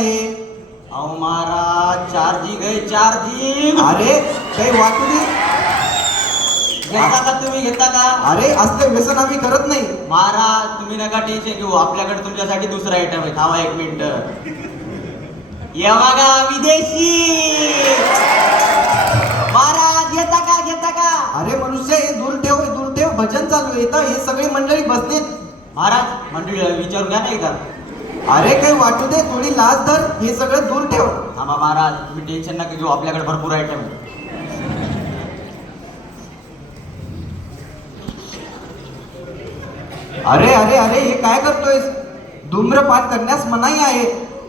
आहे? अहो महाराज चार्जिंग आहे चार्जिंग. अरे काही वाटू दे. घेता का तुम्ही घेता का? अरे असलं व्यसन आम्ही करत नाही. महाराज तुम्ही नका टेन्शन घेऊ, आपल्याकडे तुमच्यासाठी दुसरा आयटम आहे. थांबा एक मिनिट. ये बघा विदेशी. महाराज घेता का? अरे मनुष्य हे दूर ठेव भजन चालू आहे इथं. हे सगळी मंडळी बसलीत. महाराज मंडळी विचारून घ्या नाही का? अरे काही वाटू दे, थोडी लाज धर. हे सगळं दूर ठेव. थांबा महाराज तुम्ही टेन्शन नका घेऊ, आपल्याकडे भरपूर आयटम आहे. अरे अरे अरे हे काय करतोयस? धूम्रपान करण्यास मनाई आहे.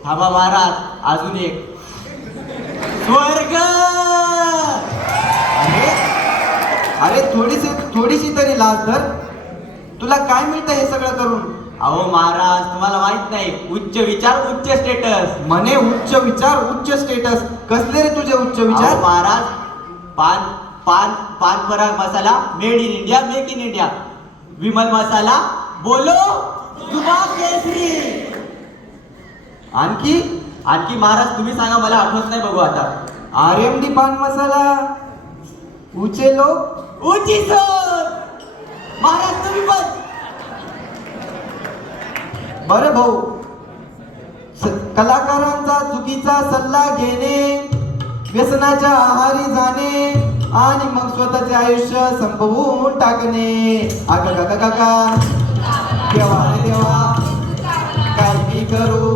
थांबा महाराज अजून एक. स्वर्ग. अरे अरे थोडीशी तरी लाज धर. तुला काय मिळतं हे सगळं करून? अहो महाराज तुम्हाला माहित नाही, उच्च विचार उच्च स्टेटस. म्हणे उच्च विचार उच्च स्टेटस. कसले रे तुझे उच्च विचार? अहो महाराज पान पान पान Parag masala made in India, make in India. Vimal masala बोलो दुबाब केसरी. आणखी महाराज तुम्ही सांगा, मला आठवत नाही. बघू आता. RMD पान मसाला, ऊंचे लोक उची सोड. महाराज तुम्ही पण. बरं भाऊ, कलाकारांचा चुकीचा सल्ला घेणे, व्यसनाच्या आहारी जाणे आणि मग स्वतःचे आयुष्य संपवून टाकणे. आका काका काका देवा रे देवा, काय मी करू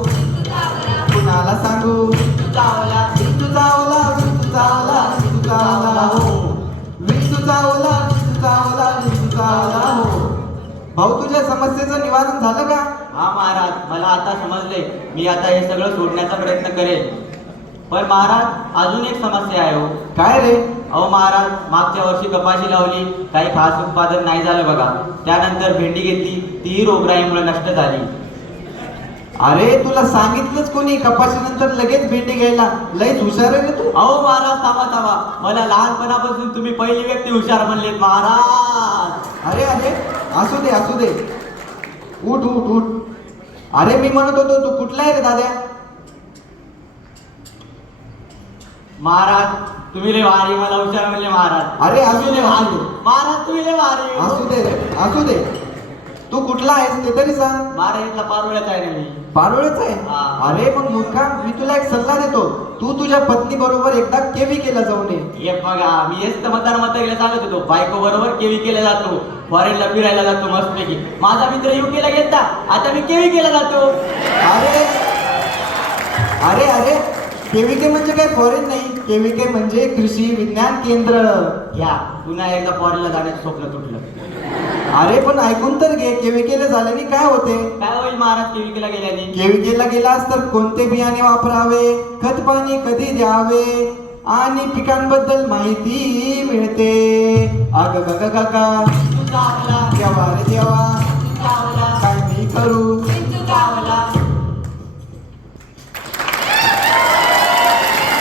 कुणाला सांगू? चावला विंचू चावला विंचू चावला विंचू चावला हो, विंचू चावला विंचू चावला विंचू चावला हो. भाऊ तुझ्या समस्येचं निवारण झालं का? हा महाराज मला आता समजले. मी आता हे सगळं सोडण्याचा प्रयत्न करेल. पण महाराज अजून एक समस्या आहे हो. काय रे? अहो महाराज मागच्या वर्षी कपाशी लावली, काही खास उत्पादन नाही झालं बघा. त्यानंतर भेंडी घेतली, तीही रोगराईमुळे नष्ट झाली. अरे तुला सांगितलंच कोणी कपाशीनंतर लगेच भेंडी घ्यायला? लयच हुशार आहे रे तू. अहो महाराज थांबा, मला लहानपणापासून तुम्ही पहिली व्यक्ती हुशार म्हणलेत महाराज. अरे अरे असू दे. उठ. अरे मी म्हणत होतो तू कुठला आहे रे दाद्या? महाराज तुम्ही लय भारी, मला हुशार म्हणले महाराज. अरे असू तुम्ही दे लय भारी महाराज, तुम्ही लय भारी. असू दे. तू कुठला आहेस ते तरी सांग. महाराज इथला पारोळ्याचा आहे ना मी. पारोळेच आहे? हा. अरे मग मूर्खा, मी तुला एक सल्ला देतो. तू तुझ्या पत्नी बरोबर एकदा केला जाऊन ये. हे बघा मी हेच तर म्हातारीला सांगत होतो, बायको बरोबर केला जातो, फॉरेनला फिरायला जातो मस्तपैकी. माझा मित्र युकेला गेलता, आता मी केला जातो. अरे केविके म्हणजे काय फॉरेन नाही. केविके म्हणजे कृषी विज्ञान केंद्र. या पुन्हा एकदा फॉरेनला जाण्याचं स्वप्न तुटलं. अरे पण ऐकून तर घे, केविकेला झाल्याने काय होते? काय होईल महाराज केविकेला गेल्याने? केविकेला गेलास तर कोणते बियाणे वापरावे, खत पाणी कधी द्यावे आणि पिकांबद्दल माहिती मिळते. आग काका तुझा आपला देवा रे देवा.